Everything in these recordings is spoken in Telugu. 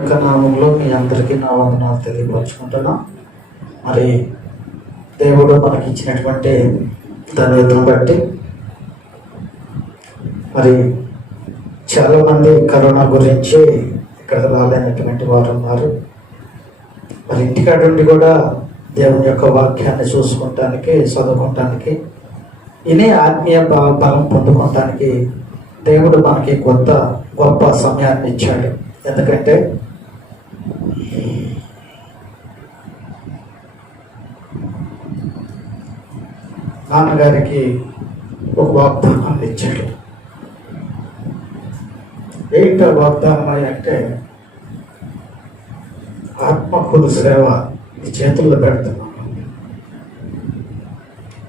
యొక్క నామంలో మీ అందరికీ నా వందనాలు తెలియపరుచుకుంటున్నాం. మరి దేవుడు మనకి ఇచ్చినటువంటి ధన్యతను బట్టి మరి చాలామంది కరోనా గురించి ఇక్కడ రాలేనటువంటి వారు ఉన్నారు. మరి ఇంటికాడ నుండి కూడా దేవుని యొక్క వాక్యాన్ని చూసుకుంటానికి, చదువుకోవటానికి, ఇనే ఆత్మీయ బలం పొందుకోవటానికి దేవుడు మనకి గొప్ప సమయాన్ని ఇచ్చాడు. ఎందుకంటే నాన్నగారికి ఒక వాగ్దానాన్ని ఇచ్చాడు. ఏంటో వాగ్దానం అంటే ఆత్మకూరు సేవ ఈ చేతుల్లో పెడుతున్నాను,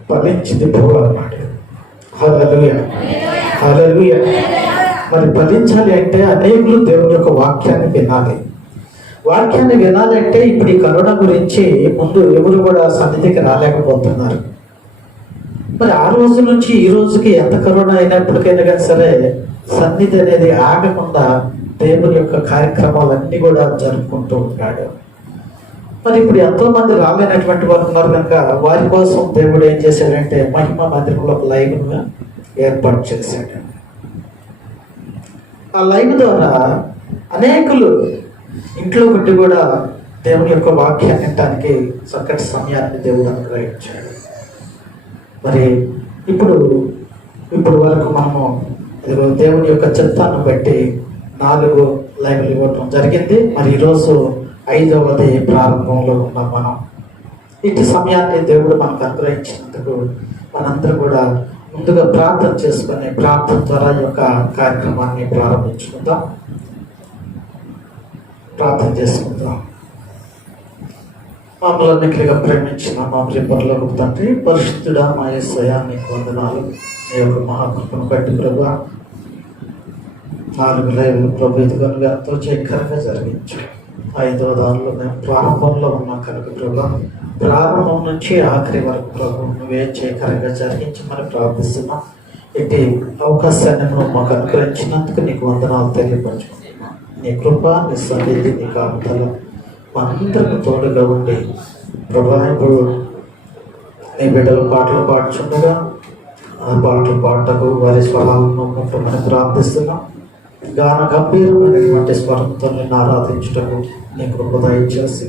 ఫలించింది పోవాలన్నమాట. హల్లెలూయా, హల్లెలూయా. మరి ఫలించాలి అంటే అనేకులు దేవుని యొక్క వాక్యాన్ని వినాలి. వాక్యాన్ని వినాలంటే ఇప్పుడు ఈ కరోనా గురించి ముందు ఎవరు కూడా సన్నిధికి రాలేకపోతున్నారు. మరి ఆ రోజు నుంచి ఈ రోజుకి ఎంత కరోనా అయినప్పటికైనా కానీ సరే సన్నిధి అనేది ఆగకుండా దేవుని యొక్క కార్యక్రమాలన్నీ కూడా జరుపుకుంటూ ఉంటాడు. మరి ఇప్పుడు ఎంతో మంది రాలేనటువంటి వారు ఉన్నారు కనుక వారి కోసం దేవుడు ఏం చేశాడంటే మహిమ మందిరంలో ఒక లైవ్గా ఏర్పాటు చేశాడు. ఆ లైవ్ ద్వారా అనేకులు ఇంట్లో ఉండి కూడా దేవుని యొక్క వాక్యాన్ని వినటానికి చక్కటి సమయాన్ని దేవుడు అనుగ్రహించాడు. మరి ఇప్పుడు వరకు మనము దేవుని యొక్క చిత్తాన్ని బట్టి 4 లైవ్లు ఇవ్వటం జరిగింది. మరి ఈరోజు 5వది ప్రారంభంలో ఉన్నాం మనం. ఇటు సమయాన్ని దేవుడు మనకు అనుగ్రహించినందుకు మనందరూ కూడా ముందుగా ప్రార్థన చేసుకుని ప్రార్థన ద్వారా ఈ యొక్క కార్యక్రమాన్ని ప్రారంభించుకుందాం. ప్రార్థన చేసుకుందాం. మమ్మల్ని అన్నిటిగా ప్రేమించిన మా ప్రియపరలోక తండ్రి, పరిశుద్ధుడా మా యేసయ్యా, నీకు వందనాలు. నీ యొక్క మహాకృపను బట్టి ప్రభు 4 లైవ్లు ప్రభు ఎదుగుగా ఎంతో చక్కరగా జరిగించాం. 5వ దానిలో మేము ప్రారంభంలో ఉన్నాం కనుక ప్రభు ప్రారంభం నుంచి ఆఖరి వరకు ప్రభు నువ్వే చక్కరగా జరిగించమని ప్రార్థిస్తున్నాం. ఇటు అవకాశాన్ని నువ్వు మాకు అనుగ్రహించినందుకు నీకు వందనాలు తెలియపరచుకుంటున్నాం. నీ కృప, నీ సన్నిధి, నీ కాపుదల మనందరికి తోడుగా ఉండి ప్రభా ఇప్పుడు నీ బిడ్డలు పాటలు పాడుచుండగా ఆ పాటలు పాటకు వారి స్వరాలను ఉంటమని ప్రార్థిస్తున్నాం. గాన గంభీరమైనటువంటి స్వరంతో నిన్ను ఆరాధించుటకు నీ కృప దయచేసి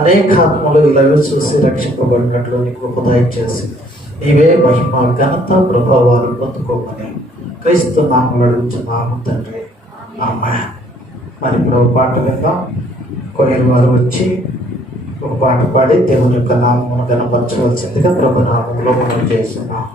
అనేక ఆత్మలు ఇలాగ చూసి రక్షింపబడినట్లు నీ కృప దయచేసి నీవే మహిమ, ఘనత, ప్రభావాలు పొందుకోమని క్రీస్తు నామములో అడుగుచున్నాము తండ్రి, ఆమేన్. మరి ఇప్పుడు ఒక పాట విందాం. కొయ్యలు వారు వచ్చి ఒక పాట పాడి దేవుని యొక్క నామమును గణపరచవలసిందిగా ప్రభు నామములో మనం చేస్తున్నాం.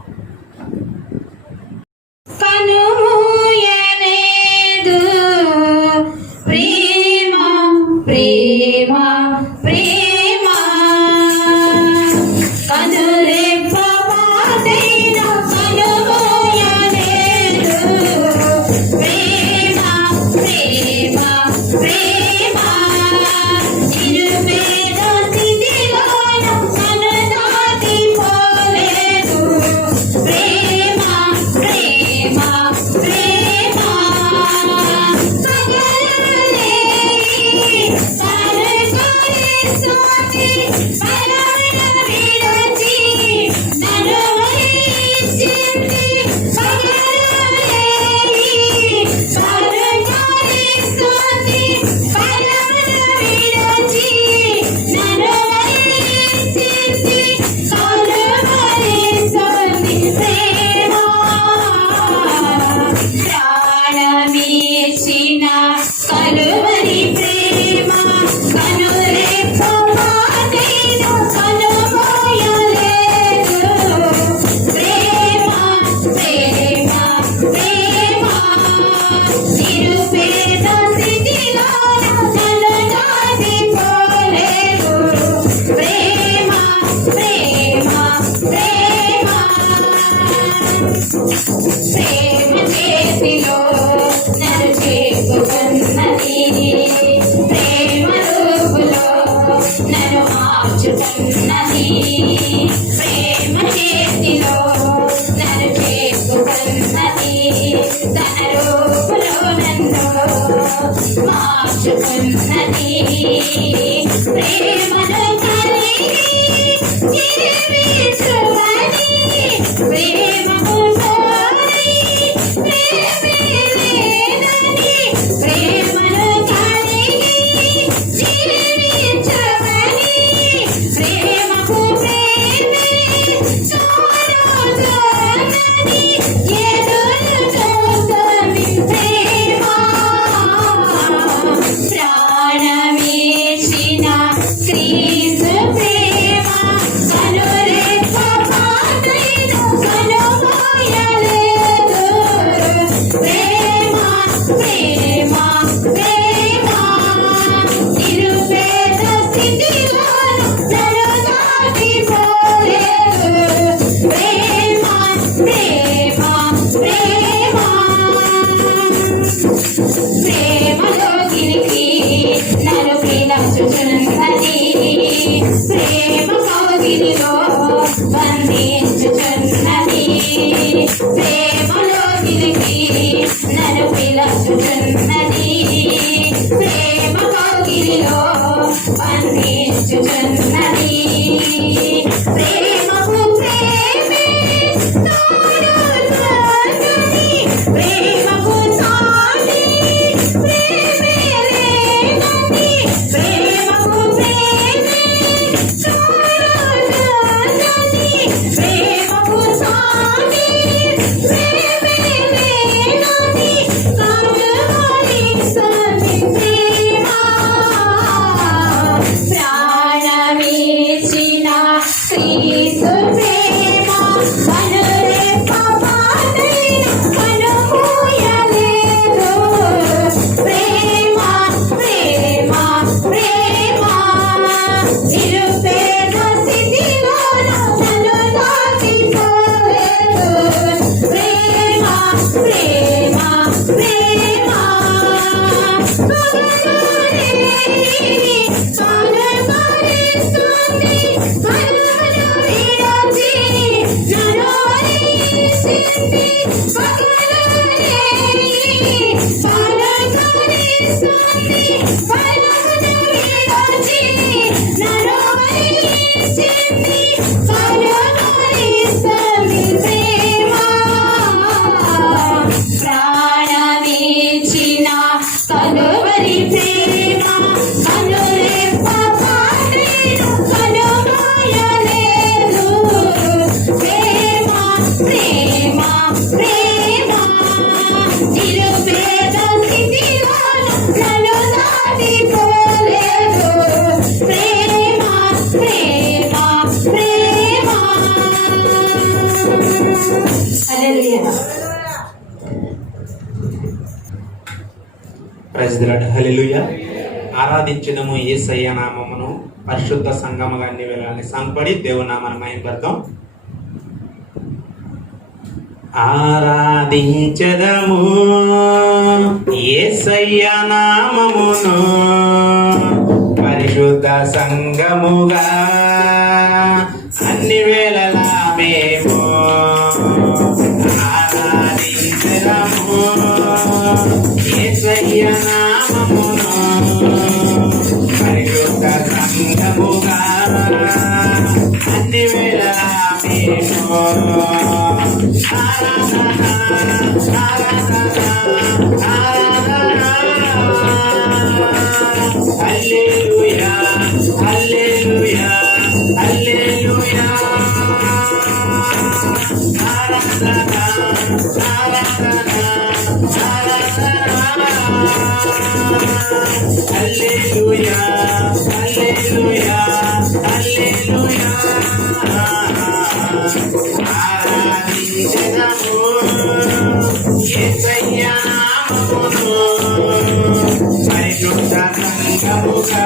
జీవించుచున్నది ప్రేమలో కలిగి జీవించుమని ప్రేమకు తోడై ప్రేమేలేనని ప్రేమలో కలిగి జీవించుమని ప్రేమకు ప్రేమే తోడవుతున్నది ఎదురు చూస్తుంది ప్రేమ ప్రాణమేసిన క్రీస్తు ప్రేమ కనురెప్ప పాటైన కనుమోయలేదు ప్రేమ ప్రేమ ప్రేమ నిరుపేద స్థితిలోను నన్ను దాటిపోలేదు ప్రేమ ప్రేమ ప్రేమ ప్రేమలోకినికి నన్ను పిలుచుచున్నది ప్రేమ కౌగిలిలో బంధించుచున్నది ప్రేమలోకినికి నన్ను పిలుచుచున్నది ప్రేమ కౌగిలిలో బంధించుచున్నది ప్రేమకు ప్రేమే తోడవుతున్నది ప్రేమకు సాటి ప్రేమేలేనది ప్రేమకు ప్రేమే తోడవుతున్నది ప్రేమకు సాటి ప్రేమేలేనది కనుమోయిస్తుంది ప్రేమ ప్రాణమేచిన క్రీస్తు ప్రేమ కనురెప్ప పాటైన కనుమూయలేదు ప్రేమ ప్రేమ ప్రేమ నిరుపేద స్థితిలోను నన్ను దాటిపోలేదు ప్రేమ ప్రేమ ప్రేమ పగలరేగి పగలరిస్తుంది పగలను విడచి నన్ను వరించింది పగలరేగి పగలరిస్తుంది పగలను విడచి నన్ను వరించింది పగలరిస్తుంది ప్రేమ ప్రాణమేచిన కలువరి ప్రేమ కనురెప్ప పాటైన కనుమోయలేదు ప్రేమ ప్రేమ ప్రేమ నిరుపేద స్థితిలోను నన్ను దాటిపోలేదు ప్రేమ ప్రేమ ప్రేమ హల్లెలూయా ప్రైజ్ ది లార్డ్. హల్లెలూయా. ఆరాధించుదము యేసయ్య నామమును పరిశుద్ధ సంఘముగా అన్ని వేళలని సంపడి దేవుని నామమును మహిమపడతాం. ఆరాధించదము యేసయ్య నామమును పరిశుద్ధ సంఘముగా అన్ని వేళలా మేము ఆరాధించదము యేసయ్య నామమును పరిశుద్ధ సంఘముగా అన్ని వేళలా మేము ఆరాధన ఆరాధన ఆరాధన హల్లెలూయా హల్లెలూయా హల్లెలూయా ఆరాధన ఆరాధన హల్లెలూయా హల్లెలూయా హల్లెలూయా ఆరాధించెదము యేసయ్య నామమును పరిశుద్ధ సంఘముగా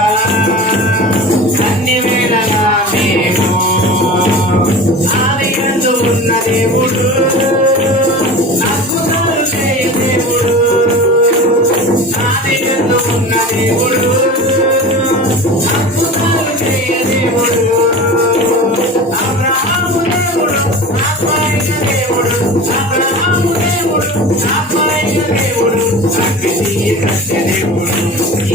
అన్ని వేళలా మేము ఆదియందు ఉన్న దేవుడు అద్భుతాలు చేయ దేవుడు ఆదియందు ఉన్న దేవుడు అద్భుతాలు చేయ దేవుడు అబ్రహాము దేవుడు ఆత్మైక దేవుడు అబ్రహాము దేవుడు ఆత్మైక దేవుడు అద్వితీయ సత్యదేవుడు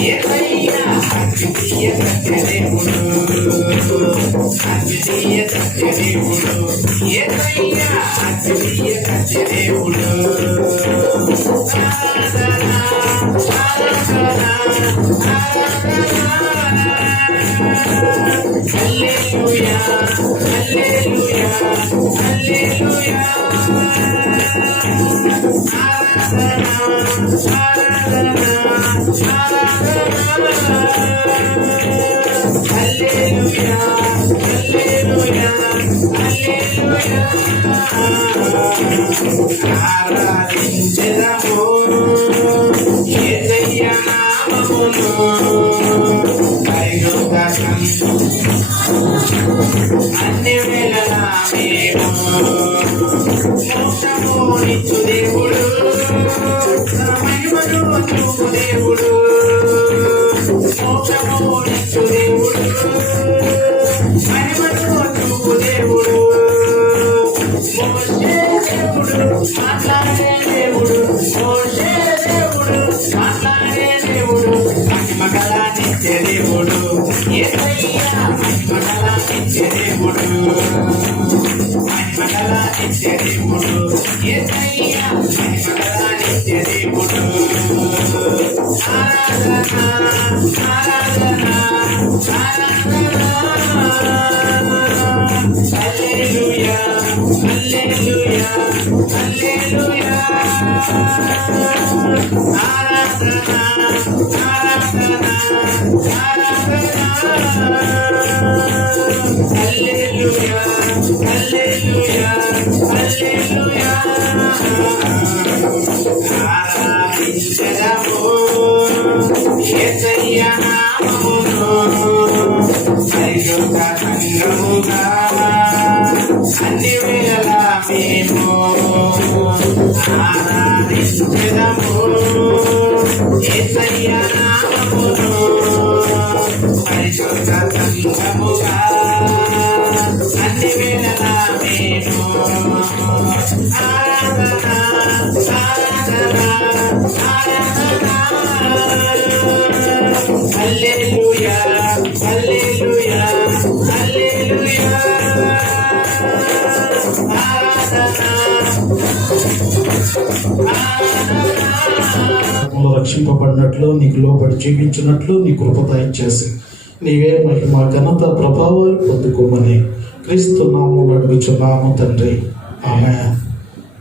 యేసయ్యా అద్వితీయ సత్యదేవుడు అద్వితీయ సత్యదేవుడు యేసయ్యా అద్వితీయ సత్యదేవుడు హల్లెలూయా హల్లెలూయా హల్లెలూయా ఆరాధించెదము యేసయ్య నామమును పరిశుద్ధ అన్ని వేళలా మేము మోక్షమునిచ్చు దేవుడు మహిమను చూపు దేవుడు మోక్షమునిచ్చు దేవుడు మహిమను చూపు దేవుడు మోషే దేవుడు మాట్లాడే దేవుడు మోషే దేవుడు మాట్లాడే దేవుడు మహిమగల నిత్య దేవుడు యేసయ్యా మహిమగల నిత్య దేవుడు మహిమగల నిత్య దేవుడు యేసయ్యా మహిమగల నిత్య దేవుడు ఆరాధన ఆరాధన హల్లెలూయా హల్లెలూయా హల్లెలూయా ఆరాధన ఆరాధన హల్లెలూయా హల్లెలూయా హల్లెలూయా ఆరాధించెదము యేసయ్య నామమును పరిశుద్ధ సంఘముగా అన్ని వేళలా మేము ఆరాధించెదము యేసయ్య నామమును పరిశుద్ధ సంఘముగా అన్ని వేళలా మేము ఆరాధన ఆరాధన ఆరాధన హల్లెలూయా హల్లెలూయా హల్లెలూయా రక్షింపబడినట్లు నీకు లోబడి జీవించినట్లు నీ కృపత ఇచ్చేసి నీవే మహిమ ఘనత ప్రభావాలు పొందుకోమని క్రీస్తు నామములో అడుగుచున్నాము తండ్రి ఆమేన్.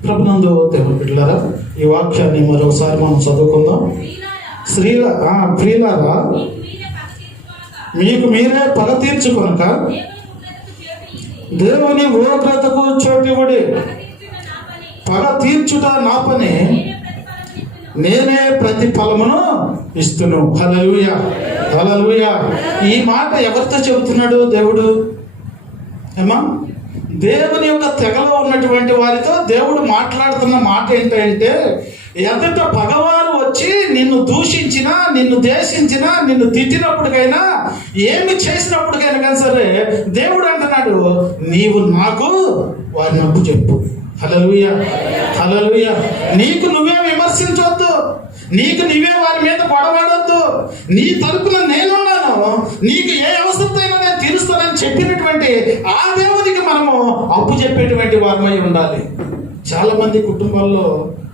ప్రభునందు దేవుని బిడ్డలారా, ఈ వాక్యాన్ని మరోసారి మనం చదువుకుందాం. ప్రియులారా, మీకు మీరే పగ తీర్చుకొనక దేవుని ఉగ్రతకు చోటివ్వడి. పగ తీర్చుట నా పని, నేనే ప్రతిఫలమును ఇస్తును. హల్లెలూయా హల్లెలూయా. ఈ మాట ఎవరితో చెబుతున్నాడు దేవుడు? ఏమా, దేవుని యొక్క తెగలో ఉన్నటువంటి వారితో దేవుడు మాట్లాడుతున్న మాట ఏంటంటే, ఎదుట పగవారు వచ్చి నిన్ను దూషించినా, నిన్ను దేశించినా, నిన్ను తిట్టినప్పటికైనా, ఏమి చేసినప్పటికైనా కానీ సరే దేవుడు అంటున్నాడు, నీవు నాకు వారిని అప్పు చెప్పు. హల్లెలూయా హల్లెలూయా. నీకు నువ్వే విమర్శించవద్దు, నీకు నువ్వే వారి మీద గొడవడొద్దు. నీ తరపున నేనున్నాను, నీకు ఏ అవసరమైనా నేను తీరుస్తానని చెప్పినటువంటి ఆ దేవునికి మనము అప్పు చెప్పేటువంటి వారమై ఉండాలి. చాలా మంది కుటుంబాల్లో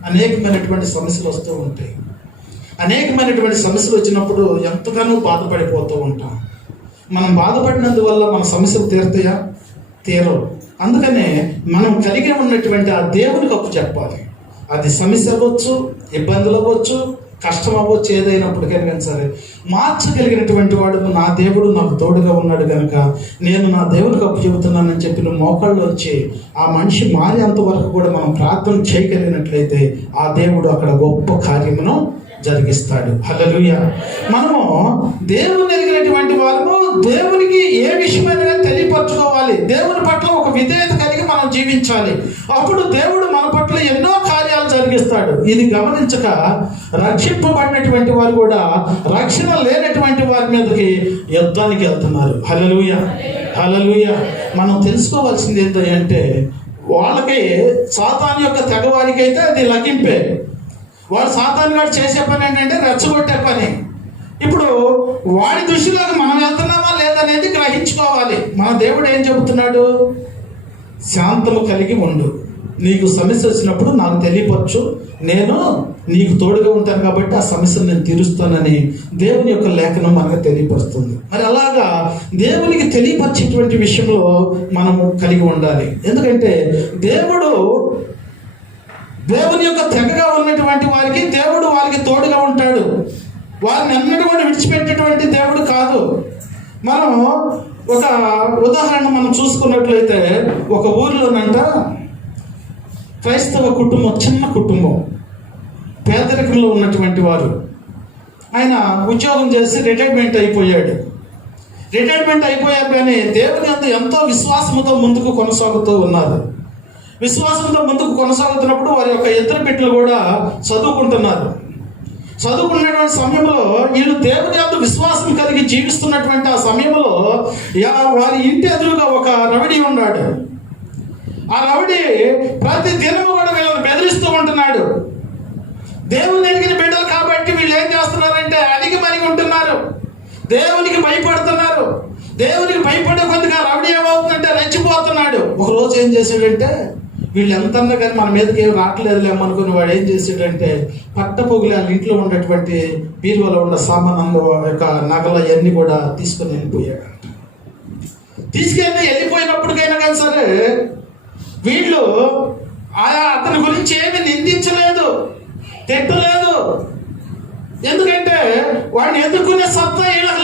అనేకమైనటువంటి సమస్యలు వస్తూ ఉంటాయి. అనేకమైనటువంటి సమస్యలు వచ్చినప్పుడు ఎంతగానో బాధపడిపోతూ ఉంటాం. మనం బాధపడినందువల్ల మన సమస్యలు తీరుతాయా? తీరవు. అందుకనే మనం కలిగి ఉన్నటువంటి ఆ దేవునికి అప్పు చెప్పాలి. అది సమస్య అవ్వచ్చు, ఇబ్బందులు అవ్వచ్చు, కష్టం అవ్వచ్చు, ఏదైనప్పటికైనా కానీ సరే మార్చగలిగినటువంటి వాడు నా దేవుడు నాకు తోడుగా ఉన్నాడు కనుక నేను నా దేవుడికి అప్పు చెబుతున్నానని చెప్పి నువ్వు మోకాళ్ళు వచ్చి ఆ మనిషి మారేంత వరకు కూడా మనం ప్రార్థన చేయగలిగినట్లయితే ఆ దేవుడు అక్కడ గొప్ప కార్యమును జరిగిస్తాడు. హల్లెలూయా. మనము దేవుని ఎరిగినటువంటి వారము దేవునికి ఏ విషయమైనా తెలియపరచుకోవాలి. దేవుని పట్ల ఒక విధేయత కలిగి మనం జీవించాలి. అప్పుడు దేవుడు మన పట్ల ఎన్నో కార్యాలు జరిగిస్తాడు. ఇది గమనించక రక్షింపబడినటువంటి వారు కూడా రక్షణ లేనటువంటి వారి మీదకి యుద్ధానికి వెళ్తున్నారు. హల్లెలూయా హల్లెలూయా. మనం తెలుసుకోవాల్సింది ఏంటంటే, వాళ్ళకి సాతాను యొక్క తెగవారికి అయితే అది లెక్కింపే. వాడు సాతాను గారు చేసే పని ఏంటంటే రెచ్చగొట్టే పని. ఇప్పుడు వాడి దృష్టిలోకి మనం వెళ్తున్నామా లేదనేది గ్రహించుకోవాలి. మన దేవుడు ఏం చెబుతున్నాడు? శాంతము కలిగి ఉండు, నీకు సమస్య వచ్చినప్పుడు నాకు తెలియపరచు, నేను నీకు తోడుగా ఉంటాను కాబట్టి ఆ సమస్యను నేను తీరుస్తానని దేవుని యొక్క లేఖనం మనకు తెలియపరుస్తుంది. మరి అలాగా దేవునికి తెలియపరిచేటువంటి విషయంలో మనము కలిగి ఉండాలి. ఎందుకంటే దేవుని యొక్క తెగగా ఉన్నటువంటి వారికి దేవుడు వారికి తోడుగా ఉంటాడు. వారిని అన్నట్టు కూడా విడిచిపెట్టేటువంటి దేవుడు కాదు. మనం ఒక ఉదాహరణ మనం చూసుకున్నట్లయితే, ఒక ఊరిలోనంట క్రైస్తవ కుటుంబం, చిన్న కుటుంబం, పేదరికంలో ఉన్నటువంటి వారు. ఆయన ఉద్యోగం చేసి రిటైర్మెంట్ అయిపోయాడు. రిటైర్మెంట్ అయిపోయారు కానీ దేవుని అందు ఎంతో విశ్వాసంతో ముందుకు కొనసాగుతూ ఉన్నారు. విశ్వాసంతో ముందుకు కొనసాగుతున్నప్పుడు వారి యొక్క ఇద్దరు బిడ్డలు కూడా చదువుకున్నటువంటి సమయంలో వీళ్ళు దేవుని అందు విశ్వాసం కలిగి జీవిస్తున్నటువంటి ఆ సమయంలో వారి ఇంటి ఎదురుగా ఒక రవిడి ఉన్నాడు. ఆ రవిడి ప్రతి దినము కూడా వీళ్ళని బెదిరిస్తూ ఉంటున్నాడు. దేవుని ఎదిగిన బిడ్డలు కాబట్టి వీళ్ళు ఏం చేస్తున్నారంటే అడిగి మరిగి ఉంటున్నారు, దేవునికి భయపడుతున్నారు. దేవునికి భయపడే కొద్దిగా రవిడి ఏమవుతుందంటే రెచ్చిపోతున్నాడు. ఒక రోజు ఏం చేశాడంటే, వీళ్ళు ఎంతన్నా కానీ మన మీదకి ఏం రావట్లేదులేమనుకుని వాడు ఏం చేసాడంటే, పట్టపొగులు వాళ్ళ ఇంట్లో ఉన్నటువంటి బీరువాలో ఉన్న సామాన్లు యొక్క నగలు అవన్నీ కూడా తీసుకుని వెళ్ళిపోయాడు. వెళ్ళిపోయినప్పటికైనా కానీ సరే వీళ్ళు అతని గురించి ఏమి నిందించలేదు, తిట్టలేదు. ఎందుకంటే వాడిని ఎదుర్కొనే సత్తా వీళ్ళకి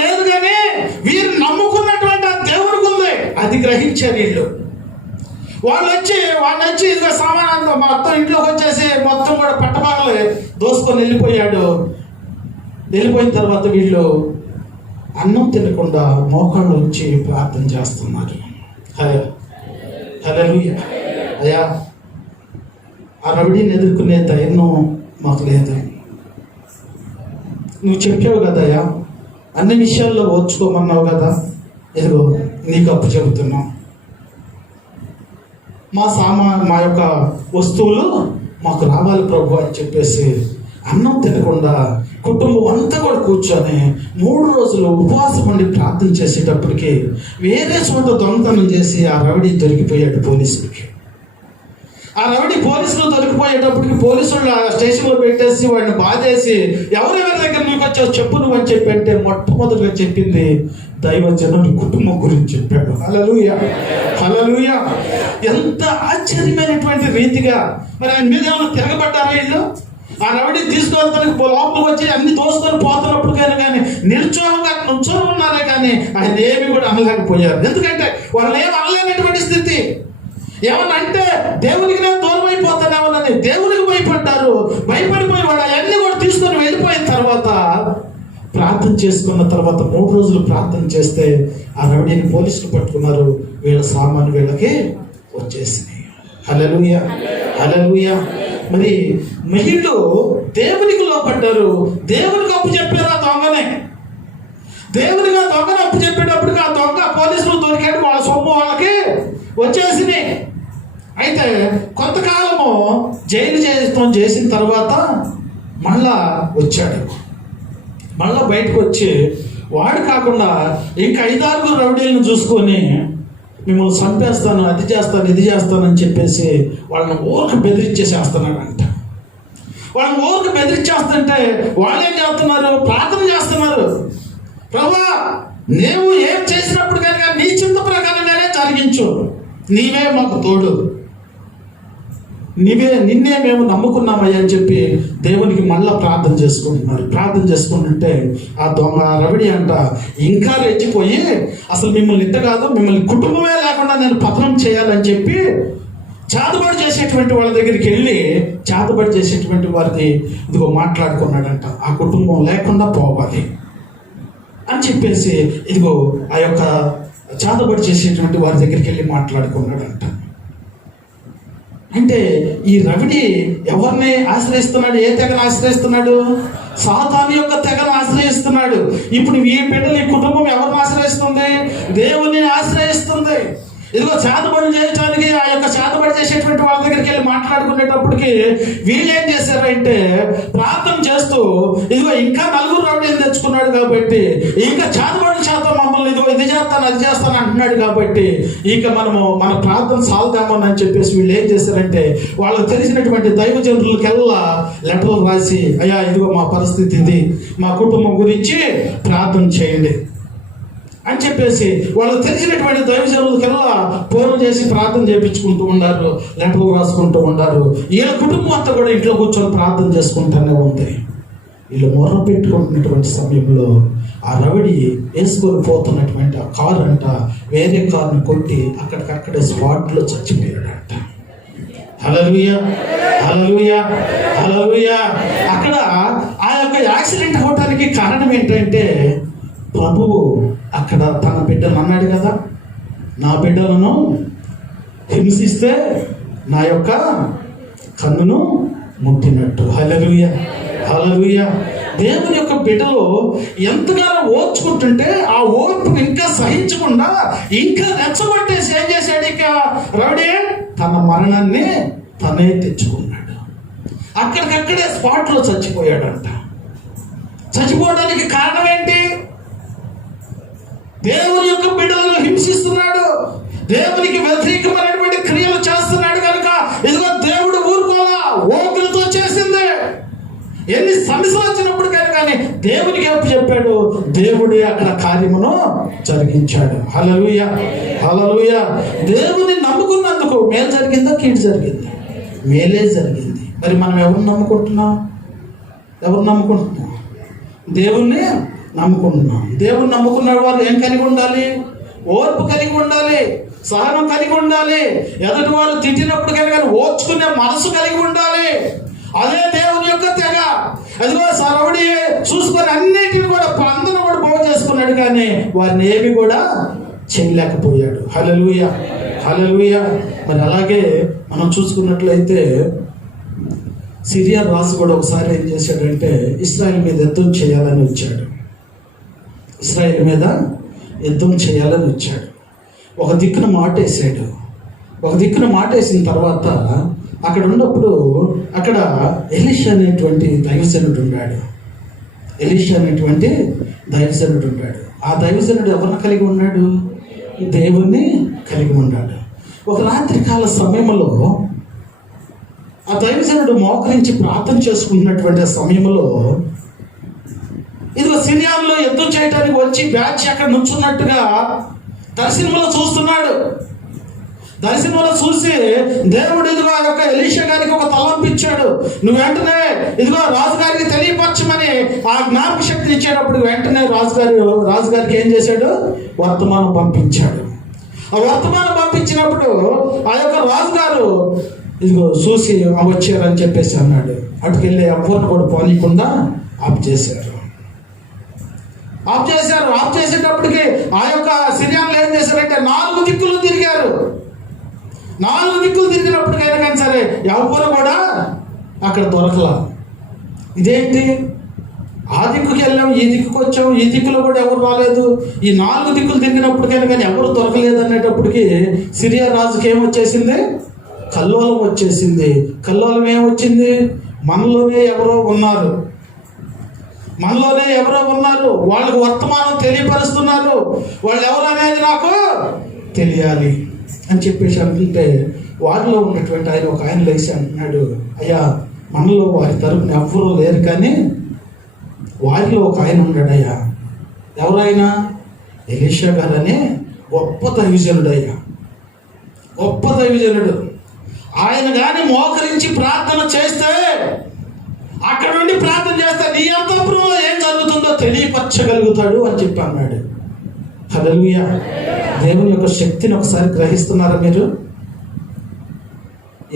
లేదు కానీ వీరు నమ్ముకున్నటువంటి ఆ దేవుడికి ఉంది. అది గ్రహించారు వీళ్ళు. వాళ్ళు వచ్చి ఇదిగో సామానంతో మొత్తం ఇంట్లోకి వచ్చేసి మొత్తం కూడా పట్టబాగలు దోసుకొని వెళ్ళిపోయిన తర్వాత వీళ్ళు అన్నం తినకుండా మోకాళ్ళు వచ్చి ప్రార్థన చేస్తున్నారు. హల్లెలూయా. అయ్యా, ఆ రవిడిని ఎదుర్కొనే ధైర్యం మాకు లేదు. నువ్వు చెప్పావు కదయ్యా, అన్ని విషయాల్లో ఓర్చుకోమన్నావు కదా, ఇదిగో నీకు అప్పు చెబుతున్నాం. మా యొక్క వస్తువులు మాకు రావాలి ప్రభు అని చెప్పేసి అన్నం తినకుండా కుటుంబం అంతా కూడా కూర్చొని 3 రోజులు ఉపవాసం ఉండి ప్రార్థన చేసేటప్పటికి వేరే చోట దొంగతనం చేసి ఆ రవిడి దొరికిపోయాడు పోలీసులకి. ఆ రవిడి పోలీసులు దొరికిపోయేటప్పటికి పోలీసులు ఆ స్టేషన్లో పెట్టేసి వాడిని బాధేసి ఎవరెవరి దగ్గర నీకు వచ్చావు చెప్పు నువ్వు అని చెప్పి అంటే మొట్టమొదటిగా చెప్పింది దైవజనుడి కుటుంబం గురించి చెప్పాడు. హల్లెలూయా. ఎంత ఆశ్చర్యమైనటువంటి రీతిగా. మరి ఆయన మీద ఏమైనా తిరగబడ్డారా వీళ్ళు? ఆ రవిడి తీసుకొని లోపలికి వచ్చి అన్ని దోసుకొని పోతున్నప్పటికైనా కానీ నిరుత్సాహంగా నుంచొని ఉన్నారే కానీ ఆయన ఏమి కూడా అనలేకపోయారు. ఎందుకంటే వాళ్ళు ఏమి అనలేనటువంటి స్థితి. ఏమన్నా అంటే దేవునికి నేను దూరం అయిపోతానేమోనని దేవునికి భయపడ్డారు. భయపడిపోయి వాడు అవన్నీ కూడా తీసుకొని వెళ్ళిపోయిన తర్వాత ప్రార్థన చేసుకున్న తర్వాత 3 రోజులు ప్రార్థన చేస్తే ఆ రవిడిని పోలీసులు పట్టుకున్నారు. వీళ్ళ సామాను వీళ్ళకి వచ్చేసినాయి. హల్లెలూయా. మరి మహిళలు దేవునికి లోపడ్డారు. దేవునికి అప్పు చెప్పారు. ఆ దొంగనే దేవునిగా దొంగను అప్పు చెప్పేటప్పటికి ఆ దొంగ పోలీసులు దొరికాడు. వాళ్ళ సొమ్ము వాళ్ళకి వచ్చేసినాయి. అయితే కొంతకాలము జైలు చేసిన తర్వాత మళ్ళా వచ్చాడు. మళ్ళా బయటకు వచ్చి వాడు కాకుండా ఇంకా 5-6 రౌడీలను చూసుకొని మిమ్మల్ని చంపేస్తాను, అది చేస్తాను, ఇది చేస్తానని చెప్పేసి వాళ్ళని ఊరికి బెదిరించేసేస్తున్నాడంట. వాళ్ళని ఊరికి బెదిరించేస్తుంటే వాళ్ళు ఏం చేస్తున్నారు? ప్రార్థన చేస్తున్నారు. ప్రభువా, నీవు ఏం చేసినప్పుడు కనుక నీ చింత ప్రకారంగానే జరిగించు, నీవే మాకు తోడు, నిన్నే మేము నమ్ముకున్నామయ్యా అని చెప్పి దేవునికి మళ్ళా ప్రార్థన చేసుకుంటున్నారు. ప్రార్థన చేసుకుంటుంటే ఆ దొంగ రవిడి అంట ఇంకా రెచ్చిపోయి అసలు మిమ్మల్ని ఇంత కాదు, మిమ్మల్ని కుటుంబమే లేకుండా నేను పతనం చేయాలని చెప్పి చేతబడి చేసేటువంటి వాళ్ళ దగ్గరికి వెళ్ళి చేతబడి చేసేటువంటి వారిని ఇదిగో మాట్లాడుకున్నాడంట. ఆ కుటుంబం లేకుండా పోవాలి అని చెప్పేసి ఇదిగో ఆ యొక్క చేతబడి చేసేటువంటి వారి దగ్గరికి వెళ్ళి మాట్లాడుకున్నాడంట. అంటే ఈ రవిడి ఎవరిని ఆశ్రయిస్తున్నాడు? ఏ తెగను ఆశ్రయిస్తున్నాడు? సాతాను యొక్క తెగను ఆశ్రయిస్తున్నాడు. ఇప్పుడు ఈ బిడ్డలు, ఈ కుటుంబం ఎవరిని ఆశ్రయిస్తుంది? దేవుని ఆశ్రయిస్తుంది. ఇదిగో చేతబడులు చేయడానికి ఆ యొక్క చేతబడి చేసేటువంటి వాళ్ళ దగ్గరికి వెళ్ళి మాట్లాడుకునేటప్పటికి వీళ్ళు ఏం చేశారంటే ప్రార్థన చేస్తూ ఇదిగో ఇంకా నలుగురు రౌడీలు తెచ్చుకున్నాడు కాబట్టి, ఇంకా చేతబడుల చేత మమ్మల్ని ఇదిగో ఇది చేస్తాను అది చేస్తాను అంటున్నాడు కాబట్టి ఇక మన ప్రార్థన సాల్దామని చెప్పేసి వీళ్ళు ఏం చేశారంటే వాళ్ళకి తెలిసినటువంటి దైవజనులకెల్లా లెటర్లు రాసి, అయ్యా ఇదిగో మా పరిస్థితి ఇది, మా కుటుంబం గురించి ప్రార్థన చేయండి అని చెప్పేసి వాళ్ళకి తెలిసినటువంటి దైవజనులకెల్లా ఫోన్ చేసి ప్రార్థన చేయించుకుంటూ ఉన్నారు, లెటర్లు రాసుకుంటూ ఉన్నారు. వీళ్ళ కుటుంబం అంతా కూడా ఇంట్లో కూర్చొని ప్రార్థన చేసుకుంటూనే ఉంది. వీళ్ళు మొర్ర పెట్టుకుంటున్నటువంటి సమయంలో ఆ రవిడి వేసుకొని పోతున్నటువంటి ఆ కారు అంట వేరే కారుని కొట్టి అక్కడికక్కడే స్పాట్లో చచ్చిపోయాడంట. హల్లెలూయా, హల్లెలూయా, హల్లెలూయా. అక్కడ ఆ యొక్క యాక్సిడెంట్ అవడానికి కారణం ఏంటంటే ప్రభువు అక్కడ తన బిడ్డలు అన్నాడు కదా, నా బిడ్డలను హింసిస్తే నా యొక్క కన్నును ముట్టినట్టు. హల్లెలూయా, హల్లెలూయా. దేవుని యొక్క బిడ్డలు ఎంతగానో ఓర్చుకుంటుంటే ఆ ఓర్పు ఇంకా సహించకుండా ఇంకా రెచ్చగొట్టేసి ఏం చేశాడు, ఇక రౌడీ తన మరణాన్ని తనే తెచ్చుకున్నాడు. అక్కడికక్కడే స్పాట్లో చచ్చిపోయాడంట. చచ్చిపోవడానికి కారణం ఏంటి? దేవుని యొక్క బిడ్డలను హింసిస్తున్నాడు, దేవునికి వ్యతిరేకమైనటువంటి క్రియలు చేస్తున్నాడు కనుక ఇదిగో దేవుడు ఊరుకోలా, ఓపికలతో చేసింది. ఎన్ని సమస్యలు వచ్చినప్పుడు కానీ దేవునికి అప్పు చెప్పాడు, దేవుడే అక్కడ కార్యమును జరిగించాడు. హల్లెలూయా, హల్లెలూయా. దేవుని నమ్ముకున్నందుకు మేలు జరిగిందా కీడు జరిగింది? మేలే జరిగింది. మరి మనం ఎవరు నమ్ముకుంటున్నాం? దేవుణ్ణి నమ్ముకుంటున్నాం. దేవుని నమ్ముకున్న వాళ్ళు ఏం కలిగి ఉండాలి? ఓర్పు కలిగి ఉండాలి, సహనం కలిగి ఉండాలి, ఎదుటి వాళ్ళు తిట్టినప్పుడు కానీ ఓర్చుకునే మనసు కలిగి ఉండాలి. అదే దేవుని యొక్క తెగ. అదిగో సరవుడి చూసుకొని అన్నిటిని కూడా అందరూ కూడా బాగు చేసుకున్నాడు, కానీ వారిని ఏమి కూడా చేయలేకపోయాడు. హల్లెలూయా, హల్లెలూయా. మరి అలాగే మనం చూసుకున్నట్లయితే సిరియా రాజు కూడా ఒకసారి ఏం చేశాడంటే ఇశ్రాయేల్ మీద యుద్ధం చేయాలని వచ్చాడు. ఇశ్రాయేల్ మీద యుద్ధం చేయాలని వచ్చాడు. ఒక దిక్కున మాటేసాడు. ఒక దిక్కున మాటేసిన తర్వాత అక్కడ ఉన్నప్పుడు అక్కడ ఎలీషా అనేటువంటి దైవజనుడు ఉన్నాడు. ఆ దైవజనుడు ఎవరిని కలిగి ఉన్నాడు? దేవుణ్ణి కలిగి ఉన్నాడు. ఒక రాత్రి కాల సమయంలో ఆ దైవజనుడు మోకరించి ప్రార్థన చేసుకుంటున్నటువంటి సమయంలో ఇదిగో సిరియాలో యుద్ధం చేయడానికి వచ్చి బ్యాచ్ అక్కడ నుంచున్నట్టుగా దర్శనంలో చూస్తున్నాడు. దర్శనంలో చూసి దేవుడు ఇదిగో ఆ యొక్క ఎలీషా గారికి ఒక తలంపిచ్చాడు. నువ్వు వెంటనే ఇదిగో రాజుగారికి తెలియపరచమని ఆ జ్ఞాపక శక్తిని ఇచ్చేటప్పుడు వెంటనే రాజుగారికి ఏం చేశాడు? వర్తమానం పంపించాడు. ఆ వర్తమానం పంపించినప్పుడు ఆ యొక్క రాజుగారు ఇదిగో చూసి వచ్చారని చెప్పేసి అన్నాడు. అటుకెళ్ళి ఎవరిని కూడా పోనీయకుండా ఆఫ్ చేశారు. ఆఫ్ చేసేటప్పటికి ఆ యొక్క సిరియాన్లు ఏం చేశారంటే 4 దిక్కులు తిరిగారు. 4 దిక్కులు తిరిగినప్పటికైనా కానీ సరే ఎవరు కూడా అక్కడ దొరకలా. ఇదేంటి, ఆ దిక్కుకి వెళ్ళాము, ఈ దిక్కుకు వచ్చాము, ఈ దిక్కులో కూడా ఎవరు రాలేదు. ఈ 4 దిక్కులు తిరిగినప్పటికైనా కానీ ఎవరు దొరకలేదు అనేటప్పటికి సిరియా రాజుకి ఏమొచ్చేసింది? కల్లోలం వచ్చేసింది. కల్లోలం ఏమొచ్చింది? మనలోనే ఎవరో ఉన్నారు, వాళ్ళకు వర్తమానం తెలియపరుస్తున్నారు. వాళ్ళు ఎవరు అనేది నాకు తెలియాలి అని చెప్పేసి అనుకుంటే వారిలో ఉన్నటువంటి ఒక ఆయన లేచి అంటున్నాడు, అయ్యా మనలో వారి తరపున ఎవ్వరూ లేరు, కానీ వారిలో ఒక ఆయన ఉన్నాడయ్యా. ఎవరైనా? ఎలీషా గారు అనే గొప్ప దైవజనుడు అయ్యా, గొప్ప దైవజనుడు. ఆయన కానీ మోకరించి ప్రార్థన చేస్తే, అక్కడ నుండి ప్రార్థన చేస్తే నీ అంతఃపురంలో ఏం జరుగుతుందో తెలియపరచగలుగుతాడు అని చెప్పి అన్నాడు. హల్లెలూయా. దేవుని యొక్క శక్తిని ఒకసారి గ్రహిస్తున్నారా మీరు?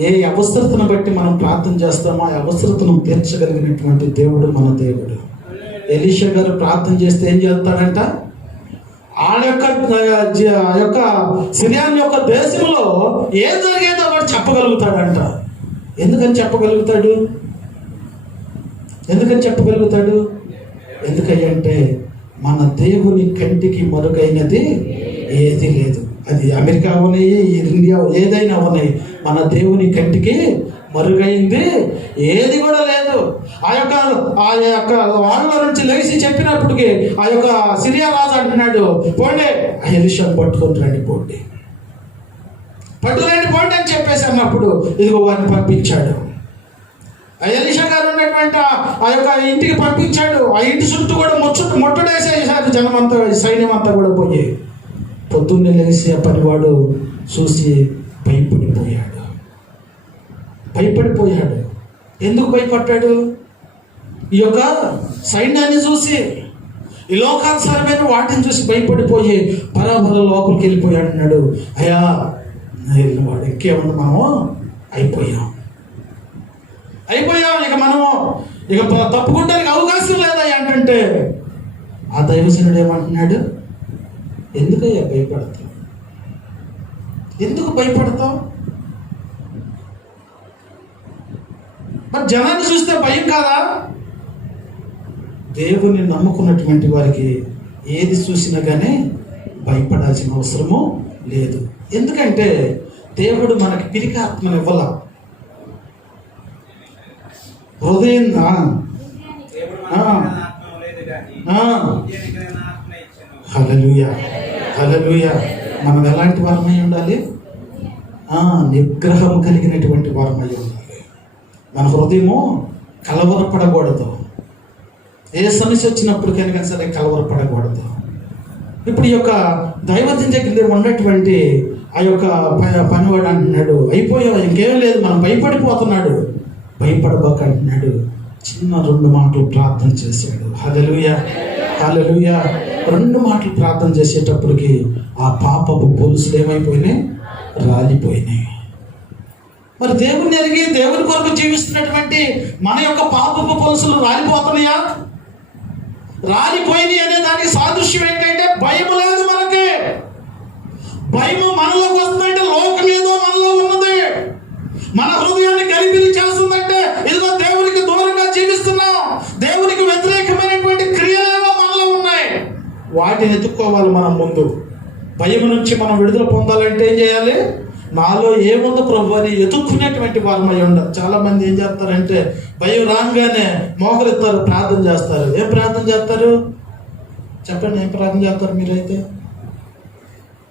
ఏ అవసరతను బట్టి మనం ప్రార్థన చేస్తామో ఆ అవసరతను తీర్చగలిగినటువంటి దేవుడు మన దేవుడు. ఎలీషా గారు ప్రార్థన చేస్తే ఏం చేస్తాడంట? ఆ యొక్క సిరియాన్ యొక్క దేశంలో ఏం జరిగేదో వాడు చెప్పగలుగుతాడంట. ఎందుకని చెప్పగలుగుతాడు? ఎందుకంటే మన దేవుని కంటికి మరుగైనది ఏది లేదు. అది అమెరికా అవనాయి, ఇండియా ఏదైనా అవనాయి, మన దేవుని కంటికి మరుగైంది ఏది కూడా లేదు. ఆ యొక్క వాళ్ళ నుంచి లేచి చెప్పినప్పటికీ ఆ యొక్క సిరియా రాజు అంటున్నాడు, పోండి ఆ ఎలీషాను పట్టుకొని రండి, పోండి పట్టుకురండి పోండి అని చెప్పేసి అన్నప్పుడు ఇదిగో వారిని పంపించాడు. ఆ ఎలీషా గారు ఉన్నటువంటి ఆ యొక్క ఇంటికి పంపించాడు. ఆ ఇంటి చుట్టూ కూడా ముట్టడేసేసారు జనమంతా, సైన్యం అంతా కూడా పోయి. పొద్దున్నే లేచి ఆ పనివాడు చూసి భయపడిపోయాడు. ఎందుకు భయపడ్డాడు? ఈ యొక్క సైన్యాన్ని చూసి, ఈ లోకానుసారమైన వాటిని చూసి భయపడిపోయి బరాబర లోపలికి వెళ్ళిపోయాడు. అన్నాడు, అయ్యా వాడు ఇంకేమన్నా మనము అయిపోయాం, ఇక మనము ఇక తప్పుకుంటానికి అవకాశం లేదా అంటుంటే ఆ దైవజనుడు ఏమంటున్నాడు, ఎందుకయ్యా భయపడతావు? ఎందుకు భయపడతావు? మరి జనాన్ని చూస్తే భయం కాదా? దేవుని నమ్ముకున్నటువంటి వారికి ఏది చూసినా కానీ భయపడాల్సిన అవసరము లేదు. ఎందుకంటే దేవుడు మనకి పిరికి ఆత్మను ఇవ్వాల, హృదయం. హల్లెలూయా. మనం ఎలాంటి వారమై ఉండాలి? నిగ్రహం కలిగినటువంటి వారమై ఉండాలి. మన హృదయము కలవరపడకూడదు. ఏ సమస్య వచ్చినప్పటికైనా సరే కలవరపడకూడదు. ఇప్పుడు ఈ యొక్క దైవజన దగ్గర ఉన్నటువంటి ఆ యొక్క పనివాడు అంటున్నాడు, అయిపోయావు, ఇంకేం లేదు, మనం భయపడిపోతున్నాడు. భయపడబోక అంటున్నాడు, చిన్న 2 మాటలు ప్రార్థన చేశాడు. హల్లెలూయా. 2 మాటలు ప్రార్థన చేసేటప్పటికి ఆ పాపపు పొలుసులు ఏమైపోయినాయి? రాలిపోయినాయి. మరి దేవుని ఎరిగి దేవుని కొరకు జీవిస్తున్నటువంటి మన యొక్క పాపపు పొలుసులు రాలిపోతున్నాయా? రాలిపోయినాయి అనే దానికి సాదృశ్యం ఏంటంటే భయము లేదు మనకి. భయము మనలోకి వస్తుందంటే లోకం ఏదో మనలో ఉన్నది, మన హృదయాన్ని గలిబిలి చేస్తుందంటే ఇదిగో దేవునికి దూరంగా జీవిస్తున్నాం, దేవునికి వ్యతిరేకమైనటువంటి క్రియలేవో మనలో ఉన్నాయి. వాటిని ఎత్తుక్కోవాలి మనం ముందు. భయం నుంచి మనం విడుదల పొందాలంటే ఏం చేయాలి? నాలో ఏముందో ప్రభు అని ఎత్తుక్కునేటువంటి వారమై ఉండాలి. చాలా మంది ఏం చేస్తారంటే భయం రాగానే మోకరిస్తారు, ప్రార్థన చేస్తారు. ఏం ప్రార్థన చేస్తారు చెప్పండి? ఏం ప్రార్థన చేస్తారు మీరైతే?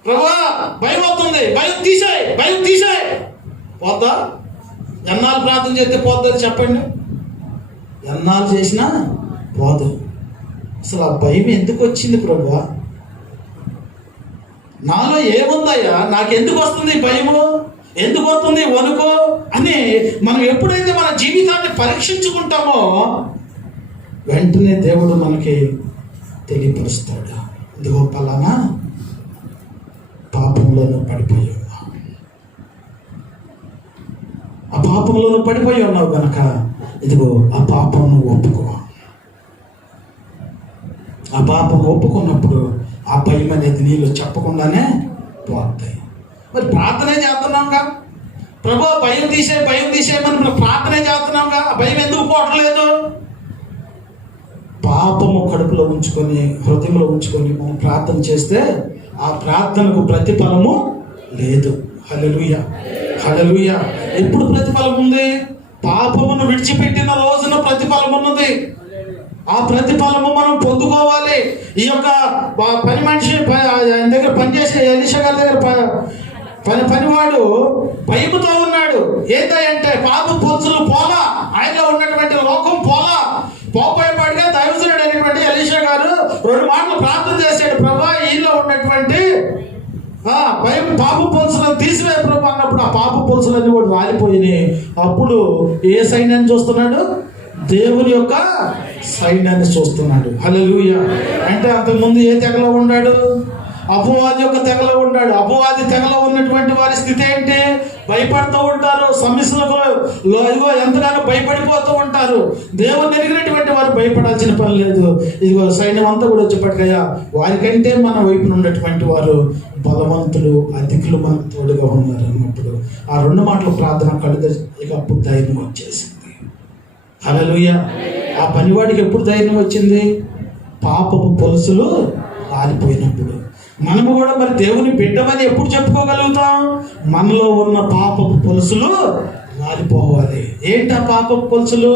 ప్రభువా భయం వస్తుంది, భయం తీసేయ్. పోద్దా? ఎన్నాళ్ళు ప్రార్థన చేస్తే పోతుంది చెప్పండి? ఎన్నాళ్ళు చేసినా పోదు. అసలు ఆ భయం ఎందుకు వచ్చింది ప్రభువా? నాలో ఏముందయ్యా, నాకెందుకు వస్తుంది భయము, ఎందుకు వస్తుంది వణుకు అని మనం ఎప్పుడైతే మన జీవితాన్ని పరీక్షించుకుంటామో వెంటనే దేవుడు మనకి తెలియపరుస్తాడు, ఇదిగో పలానా పాపంలోనూ పడిపోయి ఉన్నావు, ఆ పాపంలోనూ పడిపోయి ఉన్నావు కనుక ఇదిగో ఆ పాపం ఒప్పుకో. ఆ పాపం ఒప్పుకున్నప్పుడు ఆ భయం అనేది నీళ్ళు చెప్పకుండానే పోతాయి. మరి ప్రార్థనే చేస్తున్నాంగా, ప్రభు భయం తీసేయమని మనం ప్రార్థనే చేస్తున్నాంగా, భయం ఎందుకు పోవట్లేదు? పాపము కడుపులో ఉంచుకొని హృదయంలో ఉంచుకొని మనం ప్రార్థన చేస్తే ఆ ప్రార్థనకు ప్రతిఫలము లేదు. హల్లెలూయా. ఎప్పుడు ప్రతిఫలం ఉంది? పాపమును విడిచిపెట్టిన రోజున ప్రతిఫలం ఉన్నది. ఆ ప్రతిఫలము మనం పొందుకోవాలి. ఈ యొక్క పని మనిషి ఆయన దగ్గర పనిచేసే ఎలీషా గారి దగ్గర పనివాడు భయముతో ఉన్నాడు. ఏంటంటే పాప పొలుసులు పోలా, ఆయనలో ఉన్నటువంటి లోకం పోపోయేపాటిగా దైవజనుడు అనేటువంటి ఎలీషా గారు 2 మాటలు ప్రార్థన చేశాడు. ప్రభా ఈలో ఉన్నటువంటి భయం పాప పొలుసులను తీసివే ప్రభు అన్నప్పుడు ఆ పాప పొలుసులన్నీ కూడా రాలిపోయినాయి. అప్పుడు ఏ సైన్యాన్ని చూస్తున్నాడు? దేవుని యొక్క సైన్యాన్ని చూస్తున్నాడు. హల్లెలూయా. అంటే అంతకుముందు ఏ తెగలో ఉన్నాడు? అపవాది యొక్క తెగలో ఉన్నాడు. అపవాది తెగలో ఉన్నటువంటి వారి స్థితి ఏంటి? భయపడుతూ ఉంటారు, సమస్యలకు ఇదిగో ఎంతగానో భయపడిపోతూ ఉంటారు. దేవుని ఎరిగినటువంటి వారు భయపడాల్సిన పని లేదు. ఇదిగో సైన్యం అంతా కూడా వచ్చేప్పటికయ్యా వారికంటే మన వైపున ఉన్నటువంటి వారు బలవంతులు, అధికులు మనకు తోడుగా ఉన్నారు అన్నప్పుడు ఆ 2 మాటలు ప్రార్థన కడితే ఇక అప్పుడు ధైర్యం వచ్చేసింది. హల్లెలూయా. ఆ పనివాడికి ఎప్పుడు ధైర్యం వచ్చింది? పాపపు పొలుసులు రాలిపోయినప్పుడు. మనము కూడా మరి దేవుని బిడ్డమని ఎప్పుడు చెప్పుకోగలుగుతాం? మనలో ఉన్న పాపపు పొలుసులు రాలిపోవాలి. ఏంటా పాపపు పొలుసులు?